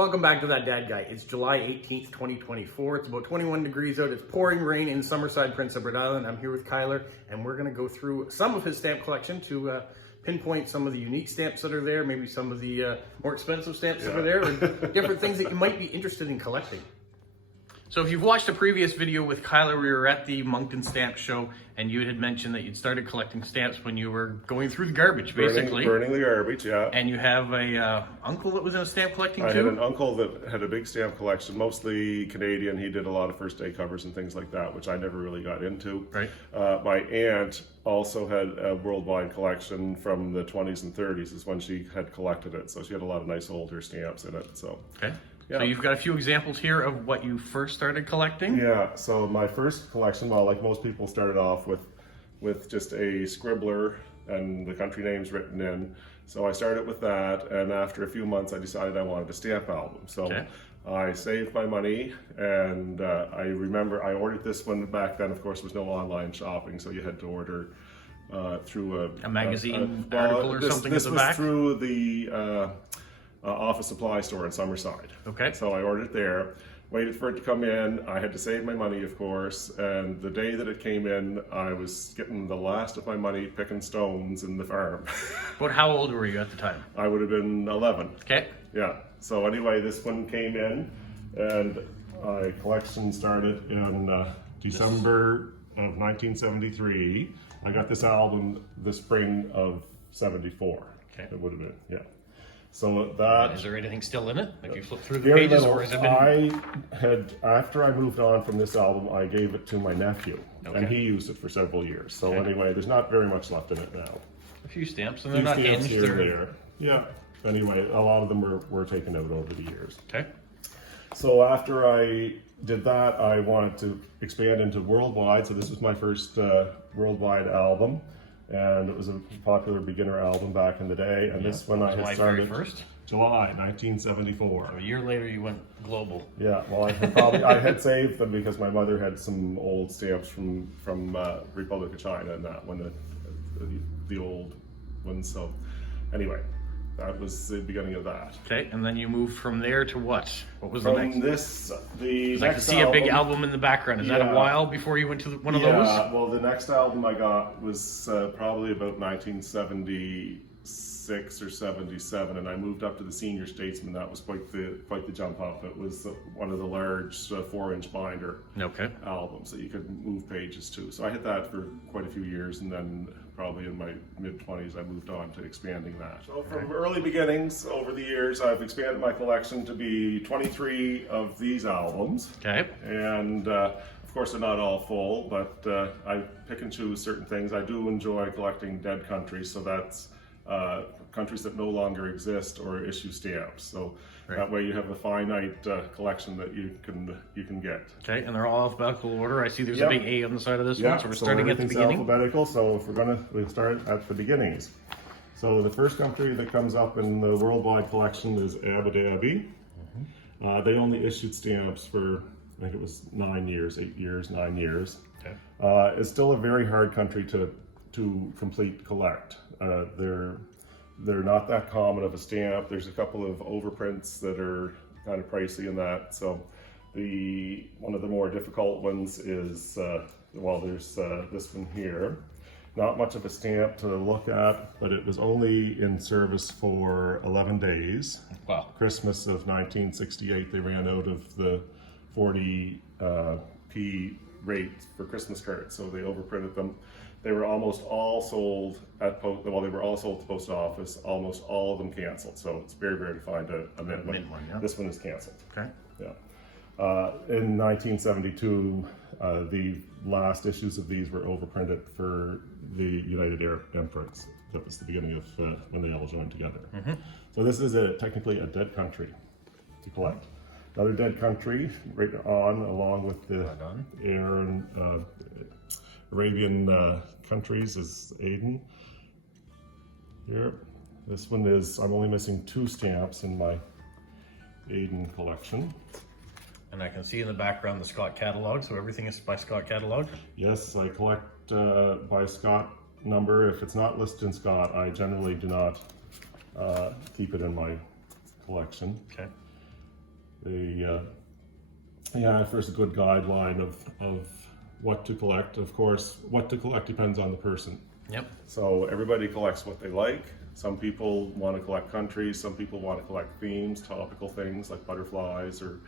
Welcome back to That Dad Guy. It's July 18th, 2024. It's about 21 degrees out. It's pouring rain in Summerside, Prince Edward Island. I'm here with Kyler, and we're going to go through some of his stamp collection to pinpoint some of the unique stamps that are there, maybe some of the more expensive stamps that are there, and different things that you might be interested in collecting. So if you've watched a previous video with Kyler, we were at the Moncton stamp show, and you had mentioned that you'd started collecting stamps when you were going through the garbage, basically. Burning the garbage, yeah. And you have a uncle that was in a stamp collecting too? I had an uncle that had a big stamp collection, mostly Canadian. He did a lot of first day covers and things like that, which I never really got into. Right. My aunt also had a worldwide collection from the 20s and 30s is when she had collected it. So she had a lot of nice older stamps in it. So. Okay. Yeah. So you've got a few examples here of what you first started collecting? Yeah, so my first collection, well, like most people, started off with just a scribbler and the country names written in. So I started with that, and after a few months I decided I wanted a stamp album. So I saved my money, and I remember I ordered this one back then. Of course, there was no online shopping, so you had to order through a magazine article or something at the back? This was through the office supply store in Summerside. Okay. So I ordered it there, waited for it to come in. I had to save my money, of course, and the day that it came in, I was getting the last of my money picking stones in the farm. But how old were you at the time? I would have been 11. Okay. Yeah. So anyway, this one came in, and my collection started in December of 1973. I got this album the spring of 74. Okay. It would have been, yeah. So that... Is there anything still in it? Like you flip through the pages, or has it been... after I moved on from this album, I gave it to my nephew, and he used it for several years. So anyway, there's not very much left in it now. A few stamps, and they're not hinged. Here and there. Yeah. Anyway, a lot of them were taken out over the years. Okay. So after I did that, I wanted to expand into worldwide. So this was my first worldwide album. And it was a popular beginner album back in the day. And this one I had started July 1974. So a year later, you went global. Yeah, well, I had saved them because my mother had some old stamps from Republic of China and that one, the old ones. So anyway, that was the beginning of that. Okay, and then you moved from there to what? What was the next? The next I can see a big album in the background. Is that a while before you went to one of those? Yeah, well, the next album I got was probably about 1976 or 77, and I moved up to the Senior Statesman. That was quite the jump up. It was one of the large 4-inch binder albums that you could move pages to. So I hit that for quite a few years, and then probably in my mid-20s I moved on to expanding that. So from early beginnings over the years, I've expanded my collection to be 23 of these albums. Okay. And of course they're not all full, but I pick and choose certain things. I do enjoy collecting dead countries, so that's countries that no longer exist or issue stamps. So that way you have a finite collection that you can get. Okay, and they're all alphabetical order. I see there's a big A on the side of this one, so we're starting at the beginning. Alphabetical, so if we'll start at the beginnings. So the first country that comes up in the worldwide collection is Abu Dhabi. They only issued stamps for, I think it was 9 years. Okay. It's still a very hard country to complete collect. They're not that common of a stamp. There's a couple of overprints that are kind of pricey in that. So one of the more difficult ones is, there's this one here. Not much of a stamp to look at, but it was only in service for 11 days. Wow. Christmas of 1968, they ran out of the 40p rate for Christmas cards, so they overprinted them. They were almost all sold at they were all sold at the post office. Almost all of them canceled, so it's very rare to find a mint one. This one is canceled. Okay. Yeah. In 1972, the last issues of these were overprinted for the United Arab Emirates. That was the beginning of when they all joined together. So this is technically a dead country to collect. Another dead country right on, along with the Arabian countries, is Aden. Here, this one is, I'm only missing 2 stamps in my Aden collection. And I can see in the background the Scott catalog, so everything is by Scott catalog? Yes, I collect by Scott number. If it's not listed in Scott, I generally do not keep it in my collection. Okay. They offers a good guideline of what to collect. Of course, what to collect depends on the person. Yep. So everybody collects what they like. Some people want to collect countries, some people want to collect themes, topical things like butterflies or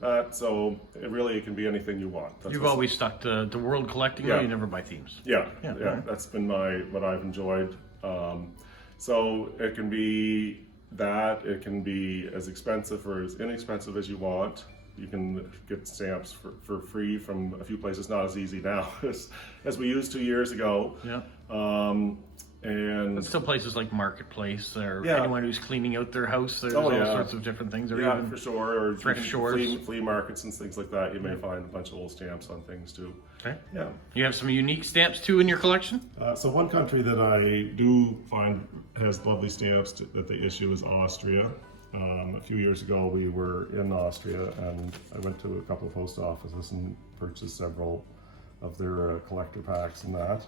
that. So it can be anything you want. You've always stuck to world collecting, Yeah. You never buy themes. Yeah. That's been what I've enjoyed. So it can be that, it can be as expensive or as inexpensive as you want. You can get stamps for free from a few places, not as easy now as we used 2 years ago. Yeah. And But still places like Marketplace or Yeah. anyone who's cleaning out their house, there's all sorts of different things. Or yeah, even for sure. Or thrift stores. flea markets and things like that. You may find a bunch of old stamps on things too. Okay. Yeah. You have some unique stamps too in your collection? So one country that I do find has lovely stamps that they issue is Austria. A few years ago we were in Austria and I went to a couple of post offices and purchased several of their collector packs and that.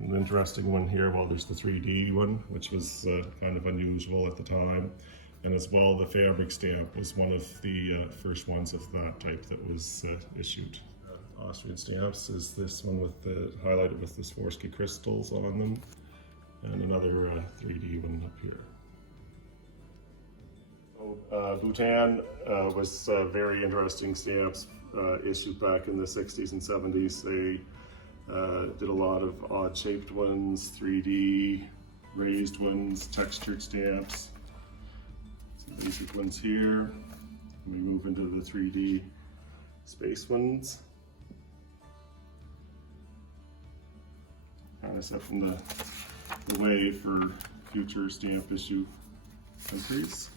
An interesting one here, well, there's the 3D one, which was kind of unusual at the time. And as well, the fabric stamp was one of the first ones of that type that was issued. Austrian stamps is this one with highlighted with the Swarovski crystals on them, and another 3D one up here. Bhutan was very interesting stamps issued back in the 60s and 70s. They did a lot of odd-shaped ones, 3D, raised ones, textured stamps. Some basic ones here. We move into the 3D space ones. Kind of set from the way for future stamp issue countries.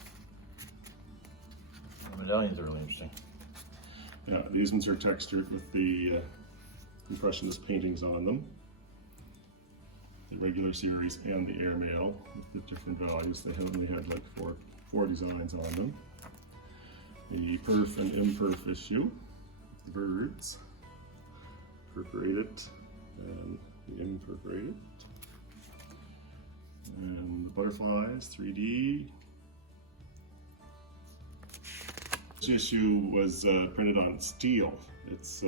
The medallions are really interesting. Yeah, these ones are textured with the Impressionist paintings on them. The regular series and the airmail with the different values. They only had like four designs on them. The perf and imperf issue. Birds. Perforated and the imperforated. And the butterflies, 3D. This issue was printed on steel. It's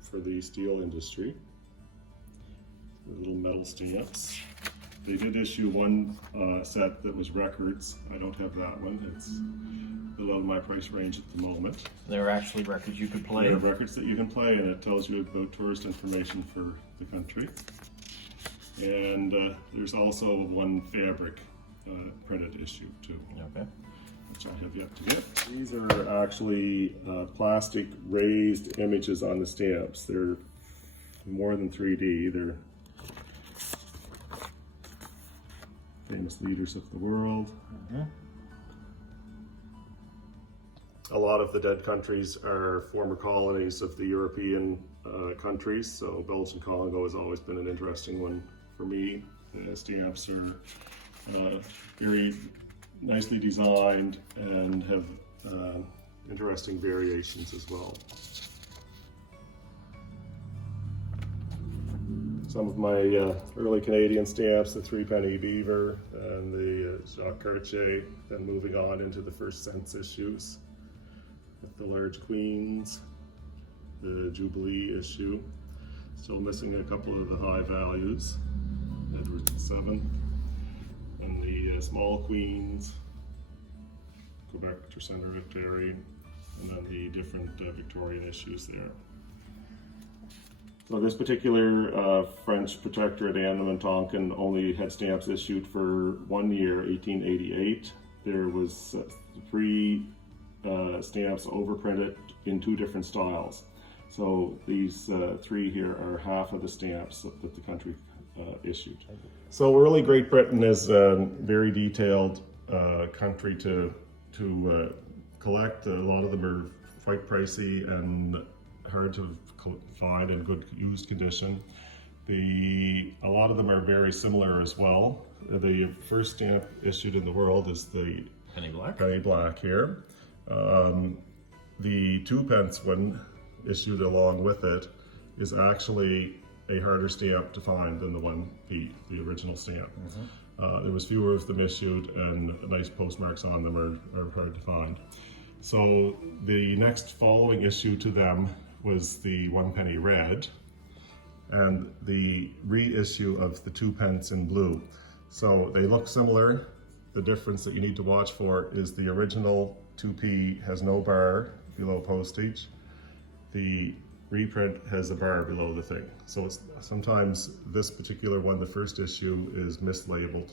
for the steel industry. The little metal stamps. They did issue one set that was records. I don't have that one. It's below my price range at the moment. They're actually records you could play. They're records that you can play, and it tells you about tourist information for the country. And there's also one fabric printed issue too. Okay. Which I have yet to get. These are actually plastic raised images on the stamps. They're more than 3D. They're famous leaders of the world. A lot of the dead countries are former colonies of the European countries, so Belgian Congo has always been an interesting one for me. The stamps are very nicely designed and have interesting variations as well. Some of my early Canadian stamps, the 3-penny beaver and the Jacques Cartier, then moving on into the first cents issues with the large queens, the Jubilee issue, still missing a couple of the high values, Edward VII, and the small queens, Quebec Centre Victorian, and then the different Victorian issues there. So this particular French protectorate, Anne and Moncton, only had stamps issued for 1 year, 1888. There was 3 stamps overprinted in 2 different styles. So these 3 here are half of the stamps that the country issued. So early Great Britain is a very detailed country to collect. A lot of them are quite pricey and hard to find in good used condition. A lot of them are very similar as well. The first stamp issued in the world is the penny black here. The 2-pence one issued along with it is actually a harder stamp to find than the 1p, the original stamp. There was fewer of them issued, and nice postmarks on them are hard to find. So the next following issue to them was the 1 penny red and the reissue of the 2 pence in blue. So they look similar. The difference that you need to watch for is the original 2p has no bar below postage. The reprint has a bar below the thing. So it's, sometimes this particular one, the first issue, is mislabeled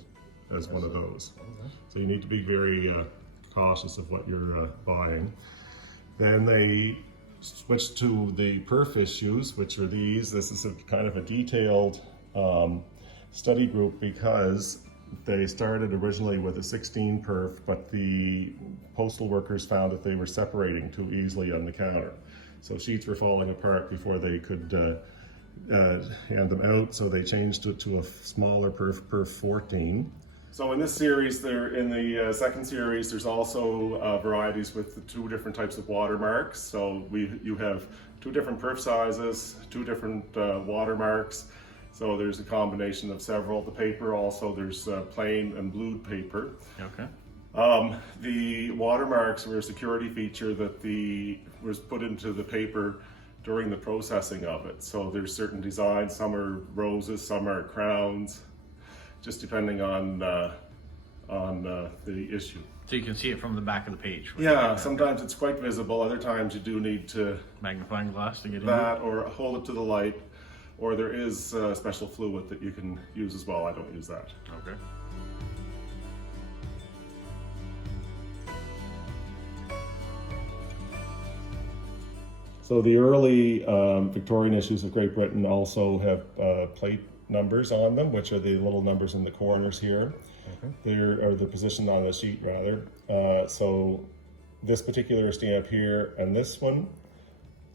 as one of those. So you need to be very cautious of what you're buying. Then they switched to the perf issues, which are these. This is a kind of a detailed study group because they started originally with a 16 perf, but the postal workers found that they were separating too easily on the counter. So sheets were falling apart before they could hand them out, so they changed it to a smaller perf 14. So in this series, in the second series, there's also varieties with the 2 different types of watermarks. So you have 2 different perf sizes, 2 different watermarks. So there's a combination of several. The paper also, there's plain and blued paper. Okay. The watermarks were a security feature that was put into the paper during the processing of it. So there's certain designs, some are roses, some are crowns, just depending on the issue. So you can see it from the back of the page. Right? Yeah, sometimes it's quite visible. Other times you do need to Magnifying glass to get in. that, or hold it to the light, or there is special fluid that you can use as well. I don't use that. Okay. So the early Victorian issues of Great Britain also have plate numbers on them, which are the little numbers in the corners here. Or the position on the sheet rather. So this particular stamp here and this one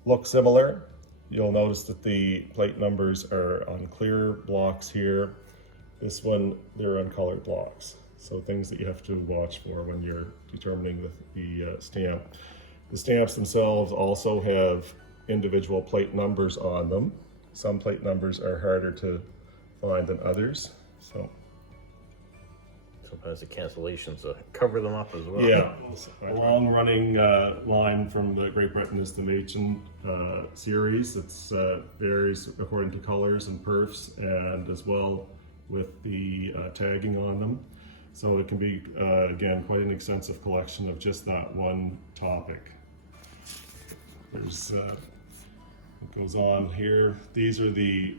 look similar. You'll notice that the plate numbers are on clear blocks here. This one, they're on colored blocks. So things that you have to watch for when you're determining the stamp. The stamps themselves also have individual plate numbers on them. Some plate numbers are harder to find than others. So sometimes the cancellations cover them up as well. yeah, a long-running line from the Great Britain is the Moncton series. It's varies according to colors and perfs, and as well with the tagging on them. So it can be again quite an extensive collection of just that one topic. There's it goes on here. These are the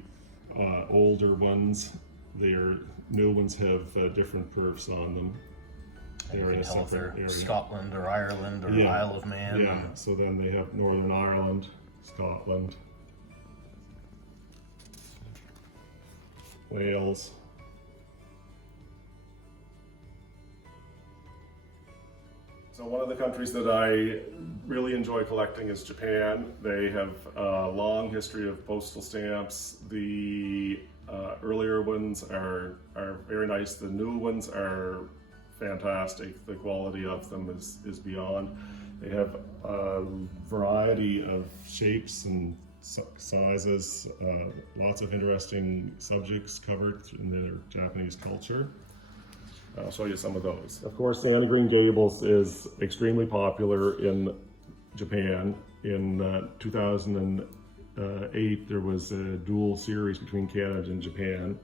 older ones. Their new ones have different perfs on them. They're in a separate area. Scotland or Ireland or yeah. Isle of Man. Yeah, so then they have Northern Ireland, Scotland, Wales. So one of the countries that I really enjoy collecting is Japan. They have a long history of postal stamps. The earlier ones are very nice. The new ones are fantastic. The quality of them is beyond. They have a variety of shapes and sizes, lots of interesting subjects covered in their Japanese culture. I'll show you some of those. Of course, the Anne of Green Gables is extremely popular in Japan. In 2008, there was a dual series between Canada and Japan.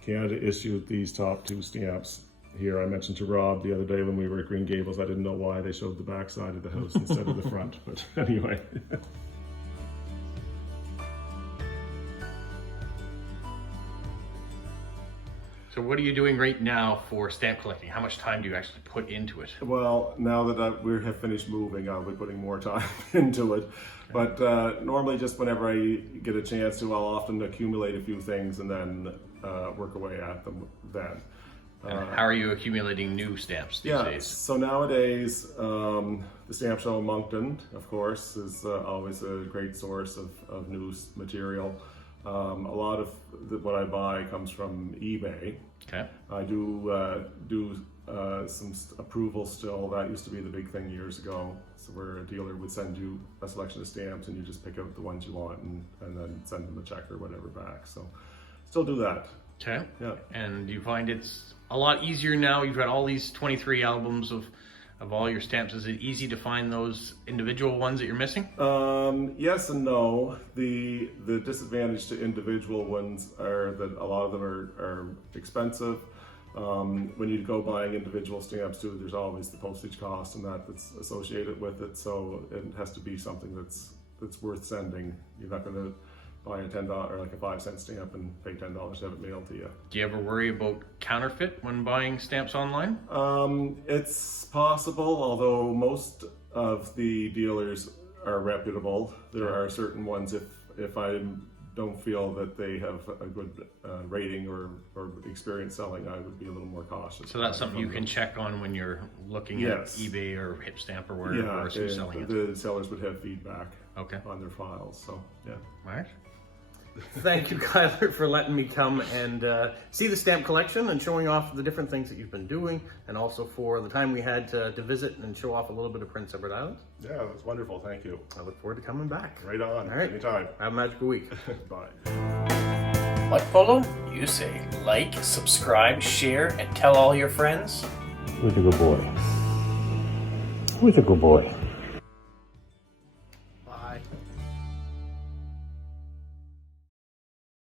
Canada issued these top 2 stamps here. I mentioned to Rob the other day when we were at Green Gables, I didn't know why they showed the back side of the house instead of the front, but anyway. So what are you doing right now for stamp collecting? How much time do you actually put into it? Well, now that we have finished moving, I'll be putting more time into it. But normally just whenever I get a chance to, I'll often accumulate a few things and then work away at them then. How are you accumulating new stamps these days? So nowadays, the stamp show in Moncton, of course, is always a great source of new material. A lot of what I buy comes from eBay. Okay. I do some approval still. That used to be the big thing years ago. So where a dealer would send you a selection of stamps and you just pick out the ones you want and then send them a check or whatever back. So still do that. Okay. Yeah. And you find it's a lot easier now. You've got all these 23 albums of of all your stamps. Is it easy to find those individual ones that you're missing? Yes and no. The disadvantage to individual ones are that a lot of them are expensive. When you go buying individual stamps too, there's always the postage cost and that's associated with it. So it has to be something that's worth sending. You're not going to buy a $10 or like a 5-cent stamp and pay $10 to have it mailed to you. Do you ever worry about counterfeit when buying stamps online? It's possible, although most of the dealers are reputable. There are certain ones if I don't feel that they have a good rating or experience selling, I would be a little more cautious. So that's something you can check on when you're looking at eBay or Hipstamp or wherever selling it? The sellers would have feedback on their files, so yeah. All right. Thank you, Kyler, for letting me come and see the stamp collection and showing off the different things that you've been doing, and also for the time we had to visit and show off a little bit of Prince Edward Island. Yeah, that was wonderful. Thank you. I look forward to coming back. Right on. All right. Anytime. Have a magical week. Bye. What, Polo? You say like, subscribe, share, and tell all your friends? Who's a good boy? Who's a good boy?